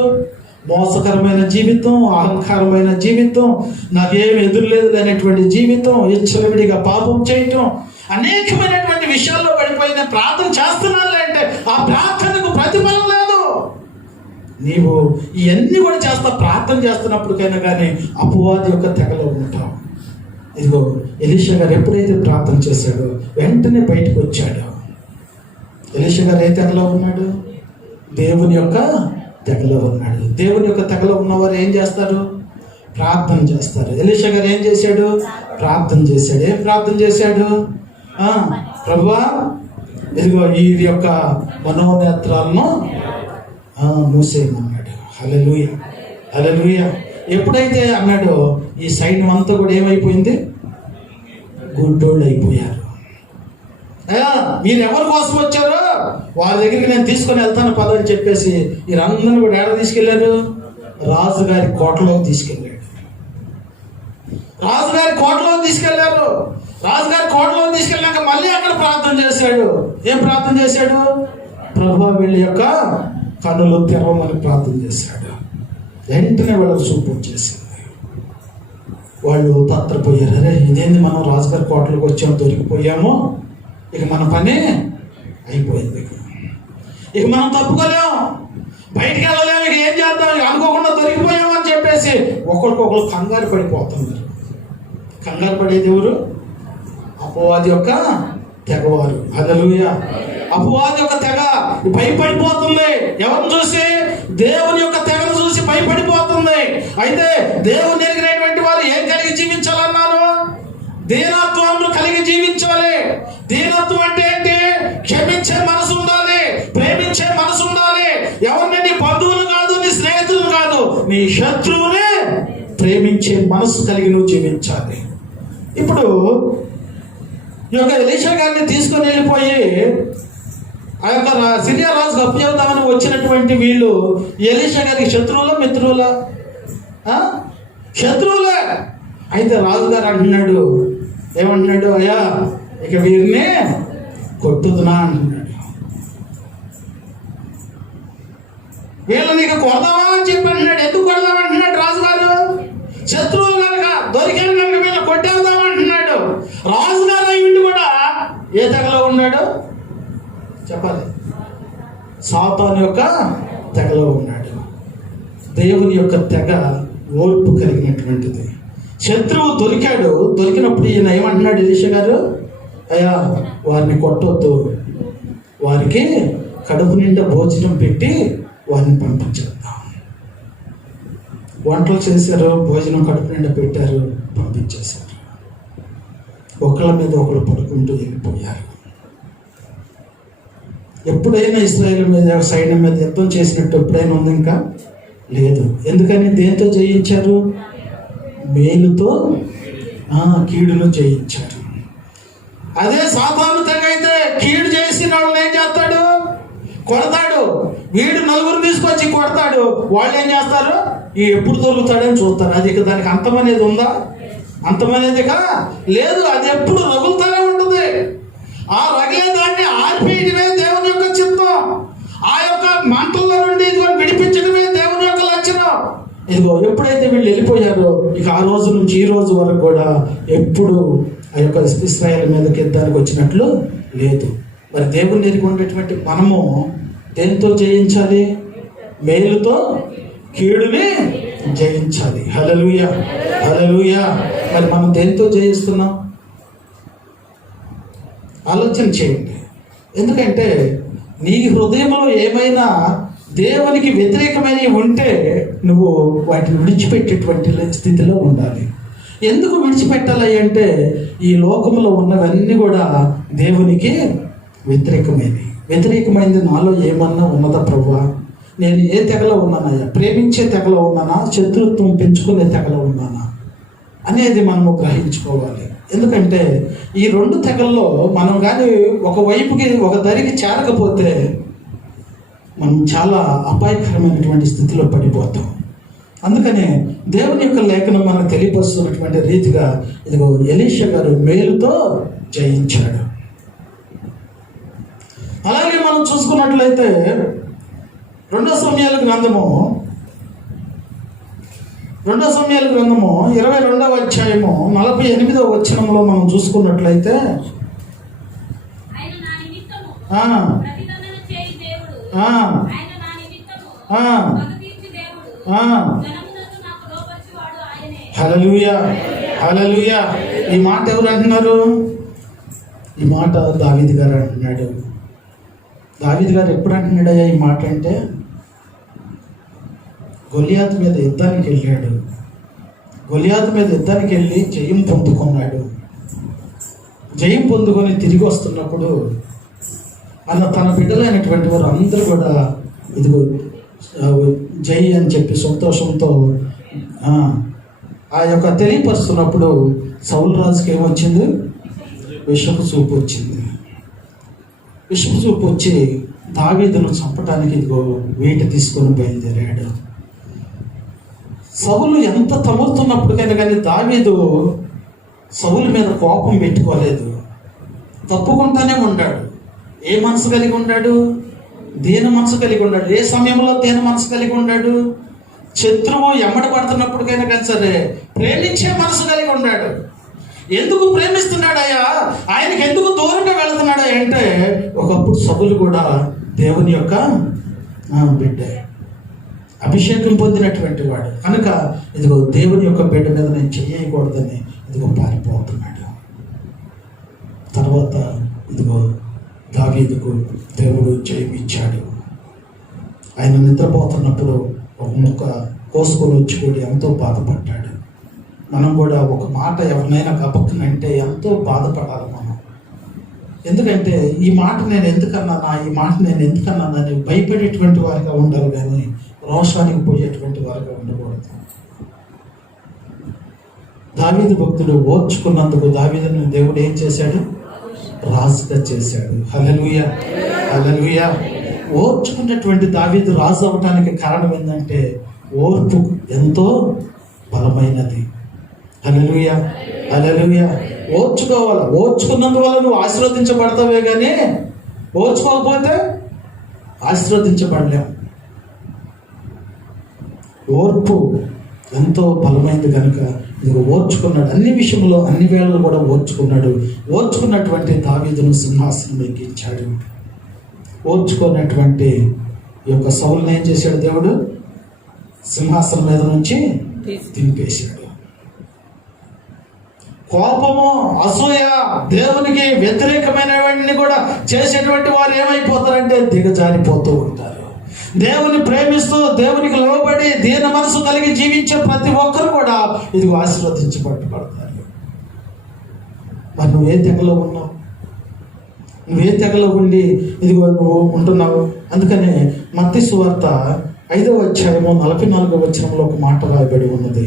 మోసకరమైన జీవితం, అహంకారమైన జీవితం, నాకేం ఎదురులేదు అనేటువంటి జీవితం, ఇచ్చలవిడిగా పాపం చేయటం, అనేకమైనటువంటి విషయాల్లో పడిపోయిన ప్రార్థన చేస్తున్నానులే అంటే ఆ ప్రార్థనకు ప్రతిఫలం లేదు. నీవు ఇవన్నీ కూడా ప్రార్థన చేస్తున్నప్పటికైనా కానీ అపవాది యొక్క తెగలో ఉంటావు. ఇదిగో ఎలీషా గారు ఎప్పుడైతే ప్రార్థన చేశాడో వెంటనే బయటకు వచ్చాడు. ఎలీషా గారు ఏ తెగలో ఉన్నాడు? దేవుని యొక్క తెగలో ఉన్నాడు. దేవుని యొక్క తెగలో ఉన్నవారు ఏం చేస్తారు? ప్రార్థన చేస్తారు. ఎలీషా గారు ఏం చేశాడు? ప్రార్థన చేశాడు. ఏం ప్రార్థన చేశాడు? ప్రభువా, ఇదిగో ఈ యొక్క మనోనేత్రాలను మూసేయమన్నాడు. హల్లెలూయా, హల్లెలూయా. ఎప్పుడైతే అన్నాడో ఈ సైన్యం అంతా కూడా ఏమైపోయింది? గుడ్డోళ్ళు అయిపోయారు. మీరు ఎవరి కోసం వచ్చారో వారి దగ్గరికి నేను తీసుకొని వెళ్తాను పదని చెప్పేసి వీరందరినీ కూడా ఏడ తీసుకెళ్లారు? రాజుగారి కోటలోకి తీసుకెళ్ళాడు. రాజుగారి కోటలోకి తీసుకెళ్లారు. రాజుగారి కోటలోకి తీసుకెళ్ళాక మళ్ళీ అక్కడ ప్రార్థన చేశాడు. ఏం ప్రార్థన చేశాడు? ప్రభువా, వీళ్ళ యొక్క కన్నులు తెరవమని ప్రార్థన చేశాడు. వెంటనే వాళ్ళకు చూపు వచ్చేసింది. వాళ్ళు తత్తరపోయారు. అరే, ఇదేంది, మనం రాజుగారి కోటలోకి వచ్చాము, దొరికిపోయాము, ఇక మన పని అయిపోయింది, ఇక మనం తప్పుకోలేము, బయటికి వెళ్ళలేము, ఇక ఏం చేద్దాం, అనుకోకుండా దొరికిపోయాము అని చెప్పేసి ఒకరికొకరు కంగారు పడిపోతున్నారు. కంగారు పడేది ఎవరు? అపవాది యొక్క తెగవారు. హల్లెలూయా. అపవాది యొక్క తెగ భయపడిపోతుంది. ఎవరిని చూసి? దేవుని యొక్క తెగను చూసి భయపడిపోతుంది. అయితే దేవుని ఎరిగినటువంటి వారు ఏం కలిగి జీవించాలన్నాను? దీనత్వాన్ని కలిగి జీవించాలి. దీనత్వం అంటే ఏంటి? క్షమించే మనసు ఉండాలి, ప్రేమించే మనసు ఉండాలి. ఎవరిని? నీ బంధువులు కాదు, నీ స్నేహితులు కాదు, నీ శత్రువుని ప్రేమించే మనసు కలిగి నువ్వు జీవించాలి. ఇప్పుడు ఈ యొక్క ఎలీషా గారిని తీసుకొని వెళ్ళిపోయి ఆ యొక్క సిరియా రాజుకు అప్పచెబుదామని వచ్చినటువంటి వీళ్ళు ఎలీషా గారికి శత్రువులా మిత్రువులా? శత్రువులే. అయితే రాజుగారు అంటున్నాడు, ఏమంటున్నాడు? అయ్యా, ఇక వీరిని కొట్టుదునా అంటున్నాడు. వీళ్ళని ఇక కొడదామా అని చెప్పి అంటున్నాడు. ఎందుకు కొడదామా అంటున్నాడు రాజుగారు? శత్రువులు కనుక దొరికాను కనుక వీళ్ళు కొట్టేద్దామంటున్నాడు. రాజుగారు అయ్యిండు కూడా ఏ తెగలో ఉన్నాడు చెప్పాలి? సాతాను యొక్క తెగలో ఉన్నాడు. దేవుని యొక్క తెగ ఓర్పు కలిగినటువంటిది. శత్రువు దొరికాడు. దొరికినప్పుడు ఈయన ఏమంటున్నాడు ఎలీషా గారు? అయ్యా, వారిని కొట్టొద్దు, వారికి కడుపు నిండా భోజనం పెట్టి వారిని పంపించేద్దాం. వంటలు చేశారు, భోజనం కడుపు నిండా పెట్టారు, పంపించేశారు. ఒకళ్ళ మీద ఒకళ్ళు పడుకుంటూ వెళ్ళిపోయారు. ఎప్పుడైనా ఇశ్రాయేలు మీద సైన్యం మీద యుద్ధం చేసినట్టు ఎప్పుడైనా ఉంది? ఇంకా లేదు. ఎందుకని? దేంతో జయించారు? మేలుతో కీడును జయించారు. అదే సాతాను తెగ అయితే కీడు చేసిన వాళ్ళని ఏం చేస్తాడు? కొడతాడు. వీడు నలుగురు తీసుకొచ్చి కొడతాడు. వాళ్ళు ఏం చేస్తారు? ఎప్పుడు దొరుకుతాడని చూస్తారు. అది ఇక దానికి అంతం అనేది ఉందా? అంతం అనేది లేదు. అది ఎప్పుడు రగులుతూనే ఉంటుంది. ఆ రగిలే దాన్ని ఆర్పేయడమే దేవుని యొక్క చిత్తం. ఆ యొక్క మంటల్లో నుండి విడిపించడమే దేవుని యొక్క లక్షణం. ఇదిగో ఎప్పుడైతే వీళ్ళు వెళ్ళిపోయారో ఇక ఆ రోజు నుంచి ఈ రోజు వరకు కూడా ఎప్పుడు ఆ యొక్క ఇశ్రాయేలు మీదకి యుద్ధానికి వచ్చినట్లు లేదు. మరి దేవుని ఎరిగి ఉండేటువంటి మనము దేంతో జయించాలి? మేలుతో కీడుని జయించాలి. హల్లెలూయా, హల్లెలూయా. మరి మనం దేంతో జయిస్తున్నాం? ఆలోచన చేయండి. ఎందుకంటే నీ హృదయంలో ఏమైనా దేవునికి వ్యతిరేకమైనవి ఉంటే నువ్వు వాటిని విడిచిపెట్టేటువంటి స్థితిలో ఉండాలి. ఎందుకు విడిచిపెట్టాలి అంటే ఈ లోకంలో ఉన్నవన్నీ కూడా దేవునికి వ్యతిరేకమైనది నాలో ఏమన్నా ఉన్నదా ప్రభువా? నేను ఏ తెగలో ఉన్నానయ్యా? ప్రేమించే తెగలో ఉన్నానా, శత్రుత్వం పెంచుకునే తెగలో ఉన్నానా అనేది మనము గ్రహించుకోవాలి. ఎందుకంటే ఈ రెండు తెగల్లో మనం కానీ ఒకవైపుకి ఒక దరికి చేరకపోతే మనం చాలా అపాయకరమైనటువంటి స్థితిలో పడిపోతాం. అందుకనే దేవుని యొక్క లేఖనం మనకు తెలియపరుస్తున్నటువంటి రీతిగా ఇదిగో ఎలీషా గారు మేలుతో జయించాడు. అలాగే మనం చూసుకున్నట్లయితే 2 సమయాల గ్రంథము 22వ అధ్యాయము 48వ వచనంలో మనం చూసుకున్నట్లయితే ఆయన నా నిమిత్తము ఆ, ప్రతిదండన చేయి దేవుడు. ఆ, ఆయన నా నిమిత్తము ఆ, పగ తీర్చు దేవుడు. ఆ. జనమునకు నాకు లోబర్చువాడు ఆయనే. హల్లెలూయా, హల్లెలూయా. ఈ మాట ఎవరు అంటున్నారు? ఈ మాట దావీదు గారు అంటున్నాడు. దావీదు గారు ఎప్పుడు అంటున్నాడయ్యా ఈ మాట అంటే, గొలియాతు మీద యుద్ధానికి వెళ్ళాడు. గొలియాతు మీద యుద్ధానికి వెళ్ళి జయం పొందుకున్నాడు. జయం పొందుకొని తిరిగి వస్తున్నప్పుడు తన బిడ్డలైనటువంటి వారు అందరూ కూడా ఇదిగో జై అని చెప్పి సంతోషంతో ఆ యొక్క తెలియపరుస్తున్నప్పుడు సౌలు రాజుకి ఏమొచ్చింది? విషపు చూపు వచ్చింది. విషపు చూపు వచ్చి దావీదును చంపడానికి ఇదిగో వేట తీసుకొని బయలుదేరాడు. సౌలు ఎంత తములుతున్నప్పటికైనా కానీ దావీదు సౌలు మీద కోపం పెట్టుకోలేదు, తప్పుకుంటానే ఉన్నాడు. ఏ మనసు కలిగి ఉన్నాడు? దీన మనసు కలిగి ఉన్నాడు. ఏ సమయంలో దీన మనసు కలిగి ఉన్నాడు? శత్రువు ఎమ్మడ పడుతున్నప్పటికైనా కానీ సరే ప్రేమించే మనసు కలిగి ఉన్నాడు. ఎందుకు ప్రేమిస్తున్నాడయ్యా, ఆయనకి ఎందుకు దూరంగా వెళుతున్నాడా అంటే, ఒకప్పుడు సౌలు కూడా దేవుని యొక్క బిడ్డే, అభిషేకం పొందినటువంటి వాడు కనుక ఇదిగో దేవుని యొక్క బిడ్డ మీద నేను చేయకూడదని ఇదిగో పారిపోతున్నాడు. తర్వాత ఇదిగో దావీదుకు దేవుడు జయమిచ్చాడు. ఆయన నిద్రపోతున్నప్పుడు ఒక ముక్క కోసుకొని వచ్చి కూడా ఎంతో బాధపడ్డాడు. మనం కూడా ఒక మాట ఎవరినైనా గబక్కునంటే ఎంతో బాధపడాలి మనం. ఎందుకంటే ఈ మాట నేను ఎందుకన్నానని భయపడేటువంటి వారిగా ఉండాలి, కానీ రోషానికి పోయేటువంటి వారిగా ఉండకూడదు. దావీదు భక్తుడు ఓర్చుకున్నందుకు దావీదును దేవుడు ఏం చేశాడు? రాజుగా చేశాడు. హల్లెలూయా, హల్లెలూయా. ఓర్చుకున్నటువంటి దావీదు రాజు అవటానికి కారణం ఏంటంటే ఓర్పు ఎంతో బలమైనది. హల్లెలూయా, హల్లెలూయా. ఓర్చుకోవాలి. ఓర్చుకున్నందువల్ల నువ్వు ఆశీర్వదించబడతావే కానీ ఓర్చుకోకపోతే ఆశీర్వదించబడలేం. ఓర్పు ఎంతో బలమైనది కనుక ఇది ఓర్చుకున్నాడు. అన్ని విషయంలో అన్ని వేళలు కూడా ఓర్చుకున్నాడు. ఓర్చుకున్నటువంటి దావీదును సింహాసనం ఎక్కించాడు. ఓర్చుకున్నటువంటి ఈ యొక్క సౌలుని ఏం చేశాడు? దేవుడు సింహాసనం మీద నుంచి దింపేశాడు. కోపము, అసూయ, దేవునికి వ్యతిరేకమైనవన్నీ కూడా చేసేటువంటి వారు ఏమైపోతారంటే దిగజారిపోతూ ఉంటారు. దేవుని ప్రేమిస్తూ దేవునికి లోబడి దీన మనసు కలిగి జీవించే ప్రతి ఒక్కరు కూడా ఇదిగో ఆశీర్వదించబడతారు. మరి నువ్వే తెగలో ఉన్నావు? నువ్వే తెగలో ఉండి ఇదిగో నువ్వు ఉంటున్నావు? అందుకనే మత్తయి సువార్త 5వ అధ్యాయము 44వ వచనంలో ఒక మాట రాయబడి ఉన్నది.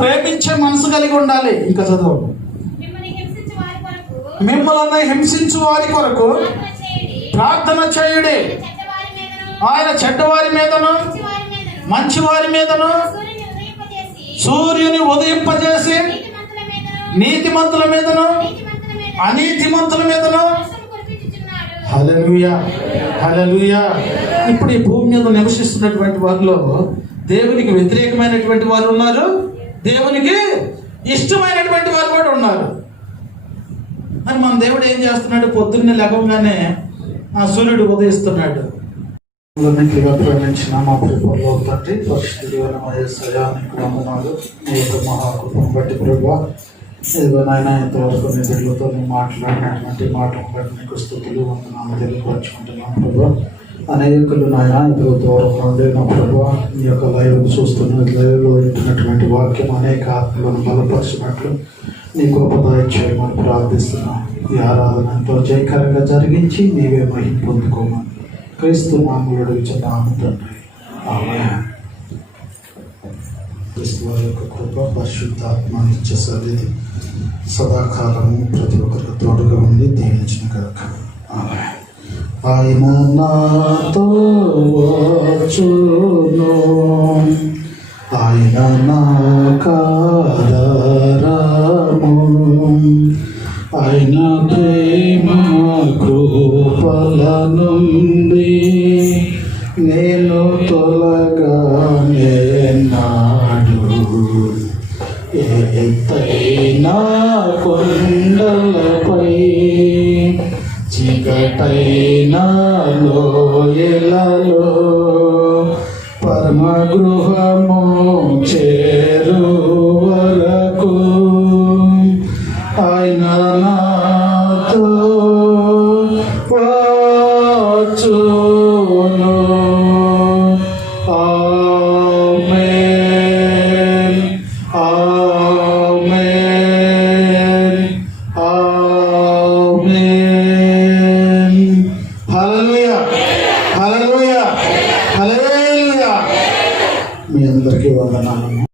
ప్రేమించే మనసు కలిగి ఉండాలి. ఇంకా చదువు. మిమ్మల్ని హింసించు వారి కొరకు ప్రార్థన చేయుడి. ఆయన చెడ్డవారి మీదను మంచివారి మీదను సూర్యుని ఉదయింపజేసి నీతిమంతుల మీదను అనీతిమంతుల మీదను. హల్లెలూయా, హల్లెలూయా. ఇప్పుడు ఈ భూమి మీద నివసిస్తున్నటువంటి వారిలో దేవునికి వ్యతిరేకమైనటువంటి వారు ఉన్నారు, దేవునికి ఇష్టమైనటువంటి వారు కూడా ఉన్నారు. మరి మన దేవుడు ఏం చేస్తున్నాడు? పొద్దున్నే లేవగానే ఆ సూర్యుడు ఉదయిస్తున్నాడు. ప్రేమించిన మా ప్రభువులో తండ్రి, పరిశుద్ధుడైన మా యేసయ్యా నీకు వందనాలు. నీ యొక్క మహాకృపను బట్టి ప్రభువా, ఇదిగో నాయన ఇంతవరకు నీ బిడ్డలతో నీ మాట్లాడినటువంటి మాటలను బట్టి నీకు స్తుతులు వందనాలు తెలియపరుచుకుంటున్నాం ప్రభువా. అనేకులు నాయన ఇదిగో దూరం నుండి నా ప్రభువా నీ యొక్క లైవ్ చూస్తున్న లైవ్లో వింటున్నటువంటి వాక్యం అనేక ఆత్మలను బలపరిచినట్లు నీ కృపదాయ చేయమని ప్రార్థిస్తున్నాం. ఈ ఆరాధన ఎంతో జయకరంగా జరిగించి నీవే మహిమ పొందుకోమని క్రీస్తు నామములో అడుగుచున్నాము తండ్రి, ఆమేన్. క్రీస్తు వారి యొక్క కృప, పరిశుద్ధాత్మ నిత్య సన్నిధి సదాకాలము ప్రతి ఒక్కరికి తోడుగా ఉండి దీవించిన కనుక ఆమేన్. ఆయన నాతో వచ్చును, ఆయన నాకాధారము, ఆయన ప్రేమ కృపల నుండి నేను తొలగానే నాడు. ఎత్తైన కొండలపై చీకటైన లోయలలో పరమ గృహ